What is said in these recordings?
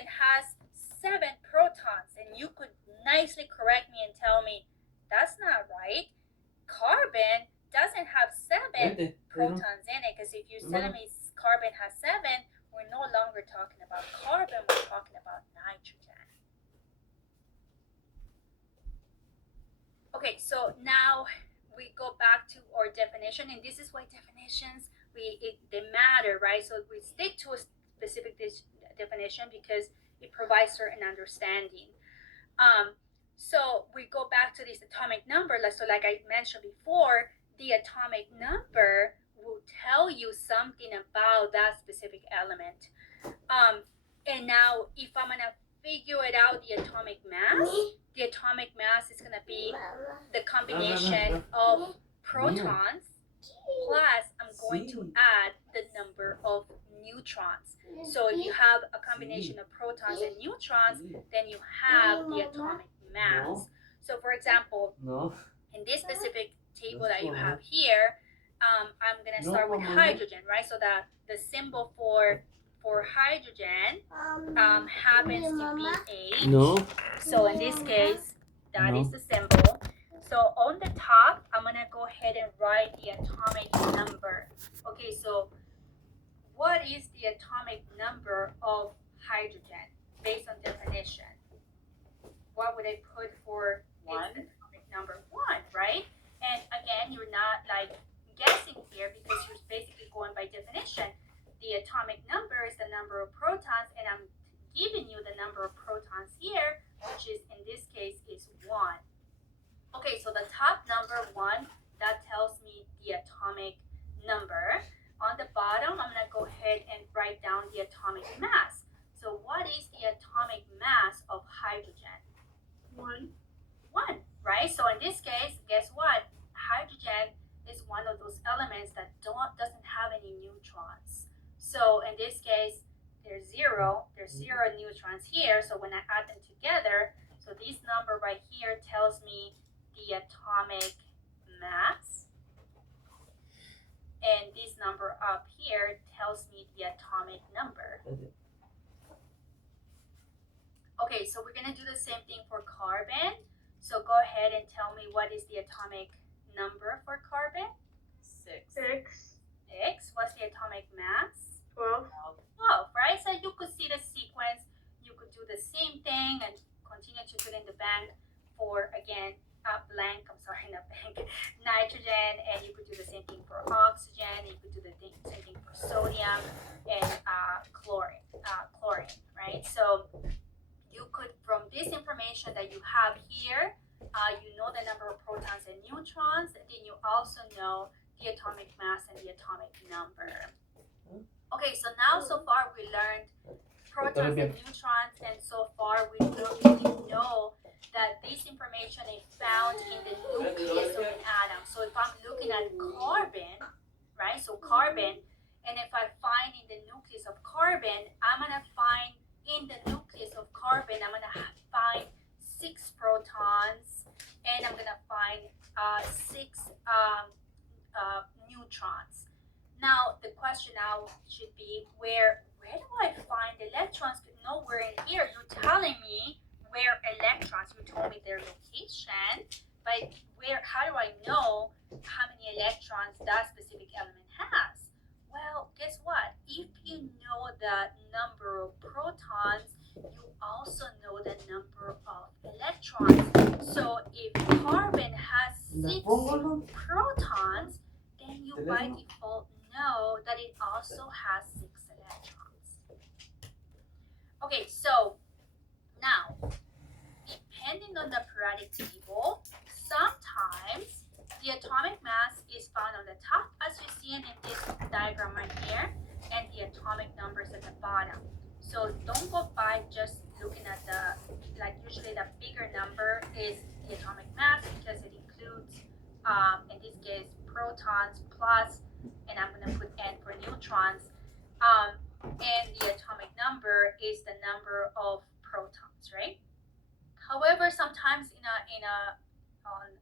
carbon has 7 protons, and you could nicely correct me and tell me that's not right. Carbon doesn't have 7 protons in it, because if you're telling me carbon has 7, we're no longer talking about carbon, we're talking about nitrogen. Okay, so now we go back to our definition, and this is why definitions they matter, right? So we stick to a specific definition because it provides certain understanding. So we go back to this atomic number. So like I mentioned before, the atomic number will tell you something about that specific element. And now if I'm gonna figure it out, the atomic mass is gonna be the combination of protons plus I'm going to add the number of neutrons. So if you have a combination of protons and neutrons, then you have the atomic mass. So for example, in this specific table that you have here, I'm going to start with hydrogen, right? So that the symbol for hydrogen happens to be H. So in this case, that is the symbol. So on the top, I'm going to go ahead and write the atomic number. Okay, so what is the atomic number of hydrogen based on definition? What would I put for its atomic number? 1, right? And again, you're not like guessing here because you're basically going by definition. The atomic number is the number of protons, and I'm giving you the number of protons here, which is in this case is 1. Okay, so the top number 1, that tells me the atomic number. On the bottom, I'm going to go ahead and write down the atomic mass. So what is the atomic mass of hydrogen? 1, right? So in this case, guess what? Hydrogen is one of those elements that doesn't have any neutrons. So in this case, there's 0 neutrons here. So when I add them together, so this number right here tells me the atomic mass, and this number up here tells me the atomic number. Okay, so we're going to do the same thing for carbon. So go ahead and tell me what is the atomic number for carbon? 6. What's the atomic mass? 12, right? So you could see the sequence. You could do the same thing and continue to put in the blank for, again, nitrogen, and you could do the same thing for oxygen, you could do the same thing for sodium and chlorine, right? So you could, from this information that you have here, you know the number of protons and neutrons, and then you also know the atomic mass and the atomic number. Okay, so now so far we learned protons and neutrons, and so far we know that this information is found in the nucleus of an atom. So if I'm looking at carbon, right, so carbon, and if I find in the nucleus of carbon, I'm going to find in the nucleus of carbon, I'm going to find 6 protons, and I'm going to find 6 neutrons. Now, the question now should be, where do I find electrons? Nowhere in here. You're telling me where electrons, you told me their location, but how do I know how many electrons that specific element has? Well, guess what? If you know the number of protons, you also know the number of electrons. So if carbon has 6 protons, then you by default know that it also has 6 electrons. Okay, so now, depending on the periodic table, sometimes the atomic mass is found on the top, as you see in this diagram right here, and the atomic numbers at the bottom. So don't go by just looking at usually the bigger number is the atomic mass because it includes, in this case, protons plus, and I'm going to put N for neutrons, and the atomic number is the number of protons, right? However, sometimes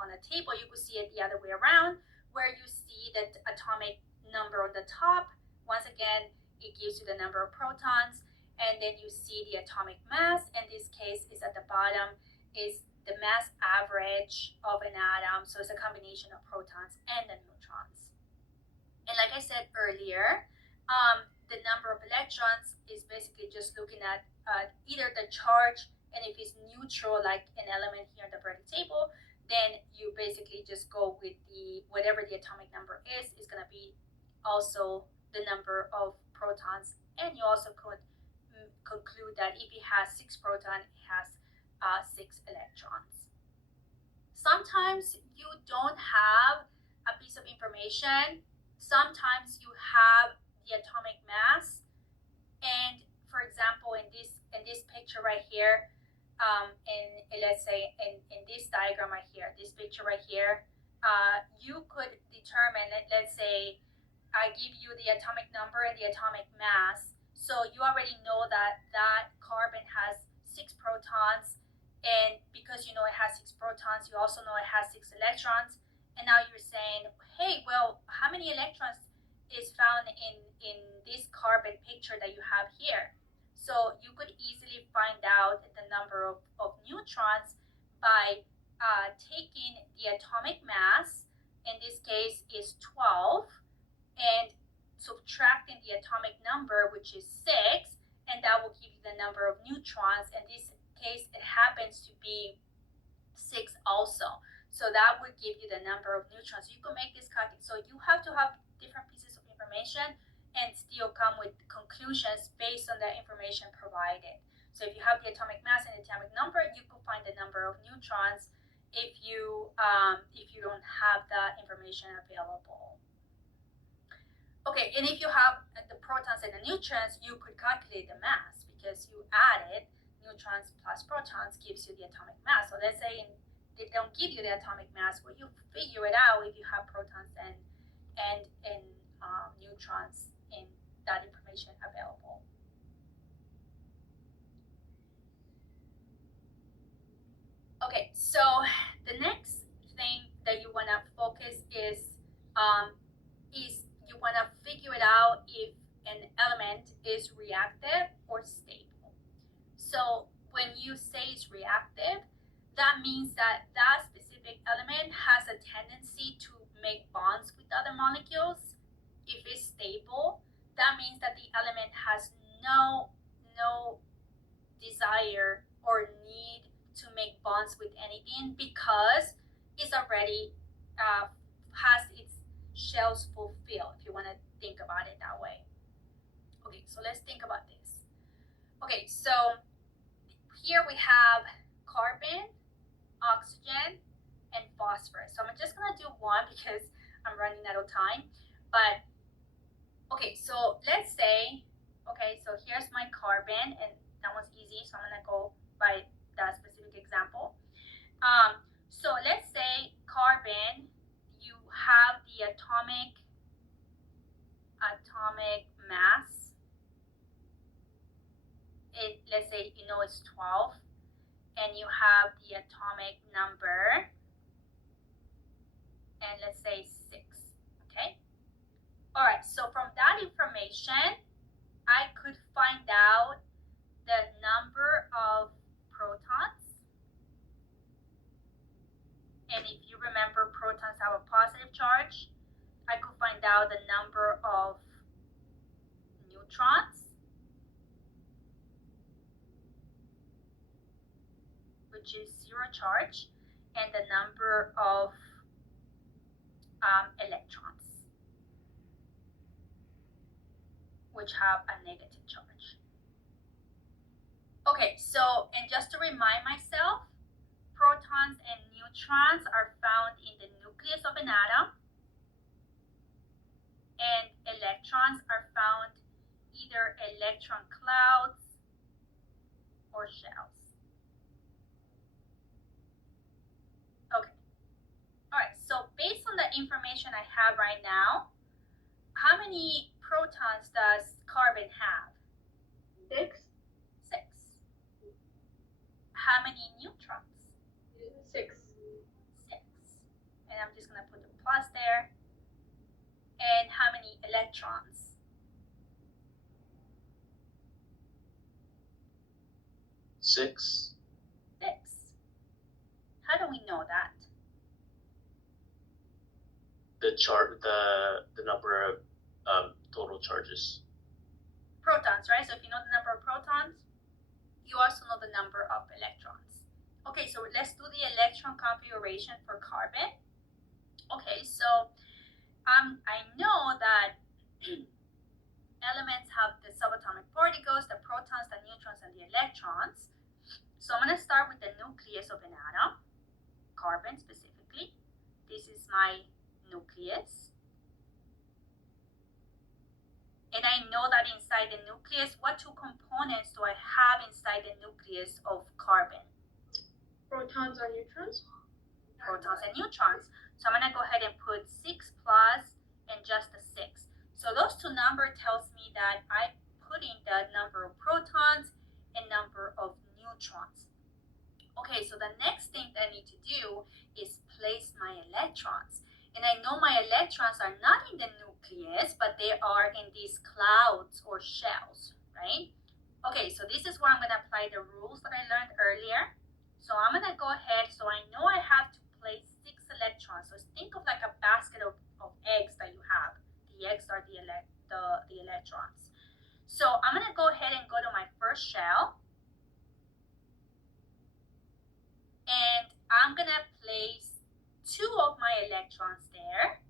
on a table you could see it the other way around, where you see that atomic number on the top. Once again, it gives you the number of protons, and then you see the atomic mass. In this case is at the bottom is the mass average of an atom. So it's a combination of protons and the neutrons. And like I said earlier, the number of electrons is basically just looking at either the charge, and if it's neutral, like an element here in the periodic table, then you basically just go with the whatever the atomic number is going to be also the number of protons, and you also could conclude that if it has 6 protons, it has 6 electrons. Sometimes you don't have a piece of information. Sometimes you have the atomic mass, and for example, in this picture right here, let's say in this diagram right here, this picture right here, you could determine, let's say I give you the atomic number and the atomic mass, so you already know that that carbon has 6 protons, and because you know it has 6 protons, you also know it has 6 electrons. And now you're saying, hey, well, how many electrons is found in this carbon picture that you have here? So you could easily find out the number of neutrons by taking the atomic mass, in this case is 12, and subtracting the atomic number, which is 6, and that will give you the number of neutrons. In this case, it happens to be 6 also. So that would give you the number of neutrons. You can make this calculation. So you have to have different pieces of information and still come with conclusions based on the information provided. So if you have the atomic mass and the atomic number, you can find the number of neutrons if you don't have the information available. Okay, and if you have the protons and the neutrons, you could calculate the mass because you added neutrons plus protons gives you the atomic mass. So let's say they don't give you the atomic mass, well, you figure it out if you have protons and neutrons in that information available. Okay, so the next thing that you want to focus is you want to figure it out if an element is reactive or stable. So when you say it's reactive, that means that that specific element has a tendency to make bonds with other molecules. If it's stable, that means that the element has no desire or need to make bonds with anything because it's already has its shells fulfilled, if you want to think about it that way. Okay, so let's think about this. Okay, so here we have carbon, oxygen, and phosphorus. So I'm just gonna do one because I'm running out of time. But okay, so let's say, okay, so here's my carbon, and that one's easy, so I'm gonna go by that specific example. So let's say carbon, you have the atomic mass. Let's say you know it's 12, and you have the atomic number, and let's say 6. Okay. All right. So from that information, I could find out the number of protons. And if you remember, protons have a positive charge. I could find out the number of neutrons, which is 0 charge, and the number of electrons, which have a negative charge. Okay, so, and just to remind myself, protons and neutrons are found in the nucleus of an atom, and electrons are found either electron clouds or shells. Okay. All right, so based on the information I have right now, how many protons does carbon have? 6. 6. How many neutrons? 6. 6. And I'm just going to put the plus there. And how many electrons? 6. 6. How do we know that? The number of total charges. Protons, right? So if you know the number of protons, you also know the number of electrons. Okay, so let's do the electron configuration for carbon. Okay, so I know that elements have the subatomic particles, the protons, the neutrons, and the electrons. So I'm going to start with the nucleus of an atom, carbon specifically. This is my nucleus. And I know that inside the nucleus, what two components do I have inside the nucleus of carbon? Protons or neutrons? Protons and neutrons. So I'm going to go ahead and put 6 plus and just a 6. So those two numbers tells me that I put in the number of protons and number of neutrons. Okay, so the next thing that I need to do is place my electrons. And I know my electrons are not in the nucleus, but they are in these clouds or shells, right? Okay, so this is where I'm going to apply the rules that I learned earlier. So I'm going to go ahead, so I know I have to place 6 electrons. So think of like a basket of eggs that you have. The eggs are the electrons. So I'm going to go ahead and go to my first shell. And I'm going to place 2 of my electrons there.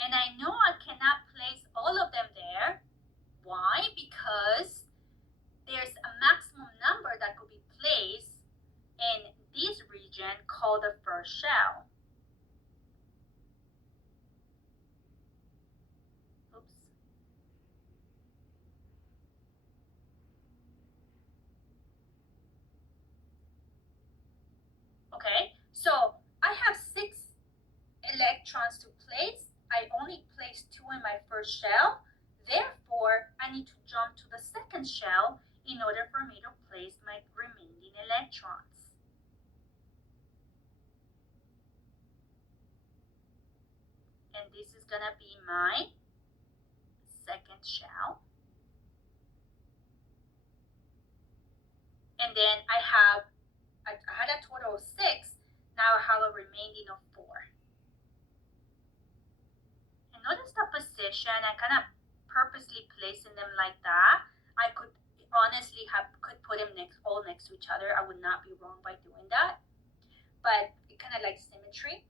And I know I cannot place all of them there. Why? Because there's a maximum number that could be placed in this region called the first shell. Oops. Okay, so I have 6 electrons to place. I only placed 2 in my first shell. Therefore, I need to jump to the second shell in order for me to place my remaining electrons. And this is going to be my second shell. And then I had a total of 6. Now I have a remaining of 4. And notice the position. I kind of purposely placing them like that. I could honestly could put them all next to each other. I would not be wrong by doing that. But it kind of like symmetry.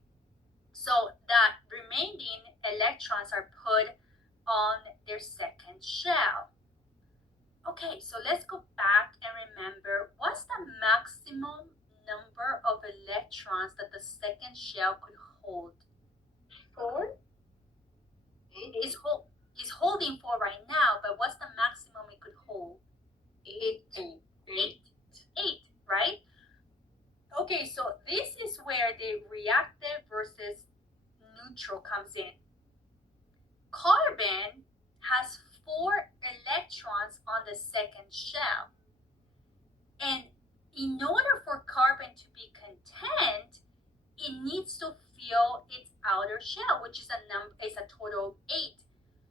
So that remaining electrons are put on their second shell. Okay, so let's go back and remember, what's the maximum number of electrons that the second shell could hold? 4? It's holding 4 right now, but what's the maximum it could hold? 8. 8, right? Okay, so this is where the reactive versus neutral comes in. Carbon has 4 electrons on the second shell. And in order for carbon to be content, it needs to fill its outer shell, which is a total of 8.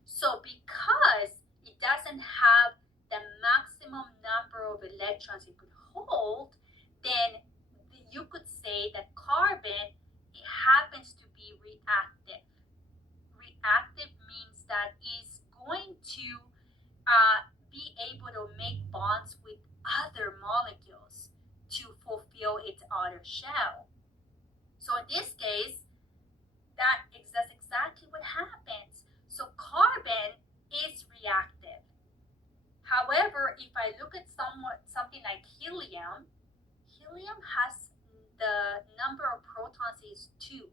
So because it doesn't have the maximum number of electrons it could hold, then you could say that carbon, it happens to be reactive. Reactive means that it's going to be able to make bonds with other molecules to fulfill its outer shell. So in this case, that's exactly what happens. So carbon is reactive. However, if I look at something like helium, helium has the number of protons is 2.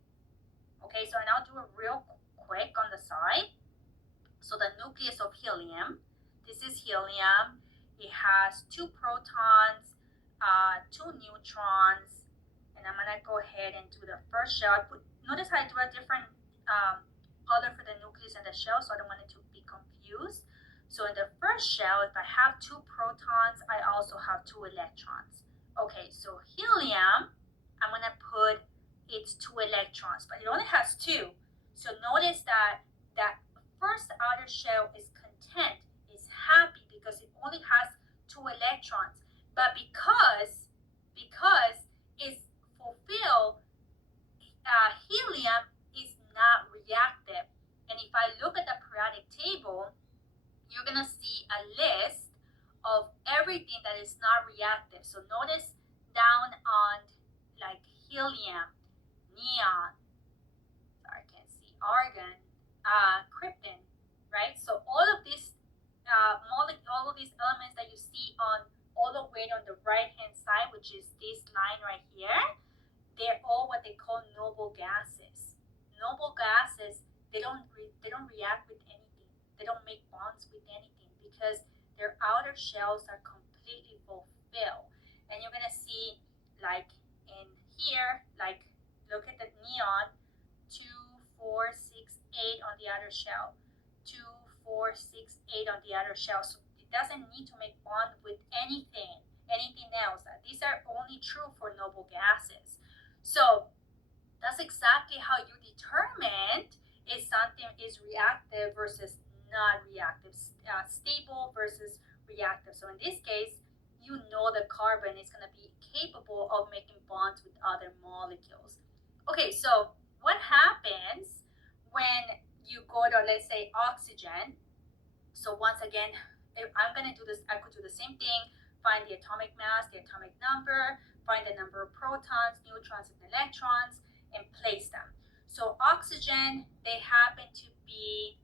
Okay, so I'll do it real quick on the side. So the nucleus of helium, this is helium. It has 2 protons, 2 neutrons, and I'm gonna go ahead and do the first shell. Notice how I do a different color for the nucleus and the shell, so I don't want it to be confused. So in the first shell, if I have 2 protons, I also have 2 electrons. Okay, so helium, I'm gonna put its 2 electrons, but it only has 2. So notice that that first outer shell is content, is happy because it only has 2 2 electrons, but because it's fulfilled, helium is not reactive. And if I look at the periodic table, you're gonna see a list of everything that is not reactive. So notice down on like helium, neon, sorry, I can't see, argon, krypton, right? So all of these all of these elements that you see on all the way on the right hand side, which is this line right here, they're all what they call noble gases. Noble gases, they don't react with anything. They don't make bonds with anything because their outer shells are completely fulfilled. And you're gonna see like in here, like look at the neon, 2, 4, 6, 8 on the outer shell, 2, 4, 6, 8 on the outer shell. So it doesn't need to make bond with anything else. These are only true for noble gases. So that's exactly how you determine if something is reactive versus not reactive, stable versus reactive. So in this case, you know the carbon is going to be capable of making bonds with other molecules. Okay, so what happens when you go to, let's say, oxygen? So once again, I'm going to do this, I could do the same thing, find the atomic mass, the atomic number, find the number of protons, neutrons, and electrons, and place them. So oxygen, they happen to be,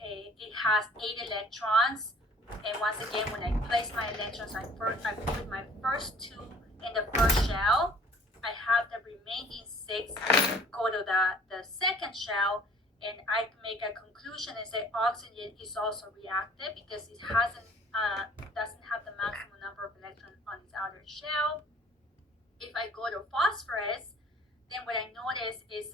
it has 8 electrons. And once again, when I place my electrons, I put my first 2 in the first shell. I have the remaining 6 go to the second shell, and I can make a conclusion and say oxygen is also reactive because it doesn't have the maximum number of electrons on its outer shell. If I go to phosphorus, then what I notice is